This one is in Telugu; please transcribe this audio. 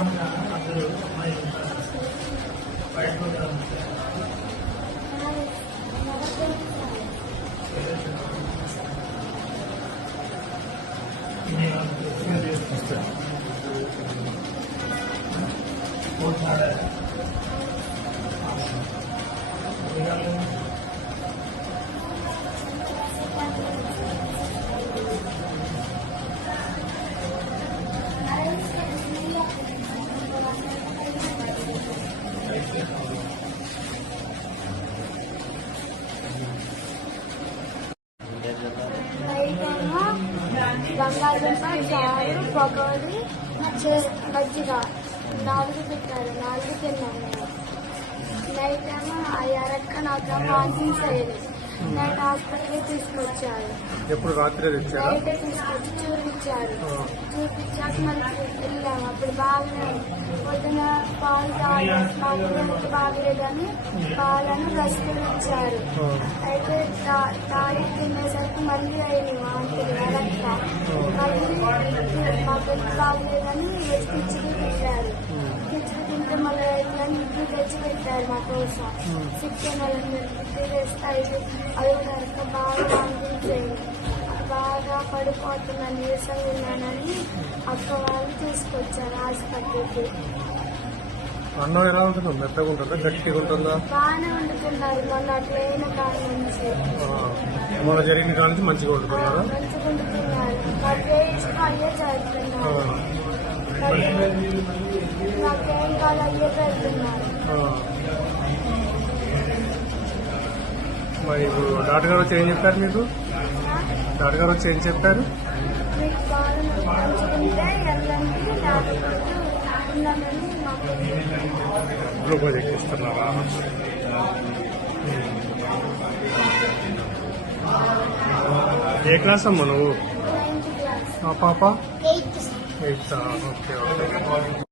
అందరూ అమ్మాయి బంగాళదుంప చారు పకోడీ మజ్జిగ. నాలుగు పెట్టారు నాలుగు తిన్నాను. నేను నైట్ ఏమో ఆ ఎరక్క నాకు వాంతింగ్స్ అయ్యేది నైట్ హాస్పిటల్కి తీసుకొచ్చారు. ఎప్పుడు రాత్రి నైట్ తీసుకొచ్చి చూపించారు. చూపించాక మళ్ళీ వెళ్ళాము. అప్పుడు బాగానే పొద్దున పాలు తాగి హెల్త్ బాగలేదని పాలను రసగులు ఇచ్చారు. అయితే తాగి తినేసరికి మళ్ళీ అయింది వాంతులు అరక్క మళ్ళీ మా హెల్త్ బాగలేదని కిచిడి పెట్టారు కిచిడి తింటే మళ్ళీ అయిందని ఇడ్లీ తెచ్చి పెట్టారు మా కోసం చికెన్ ఇడ్లీ అది కూడా అరక్క బాగా వాంతించేది బాగా పడిపోతున్నా నీరసం ఉన్నానని అక్క వాళ్ళు తీసుకొచ్చారు హాస్పిటల్కి అన్నం ఎలా ఉంటుందో? మెత్తగా ఉంటుందా? గట్టిగా ఉంటుందా? బాగానే వండుతున్నారు మొన్న అట్లయిన కాడి నుంచి. మొన్న జరిగిన కాడ నుంచి మంచిగా వండుతున్నారా మంచిగా నాకేం. మరి ఇప్పుడు డాక్టర్ గారు వచ్చి ఏం చెప్పారు మీకు? డాక్టర్ గారు వచ్చి ఏం చెప్పారు గ్లూకోజ్ ఎక్కిస్తున్నారా ఏ క్లాస్ అమ్మా నువ్వు? పాప? It's uh, okay. okay.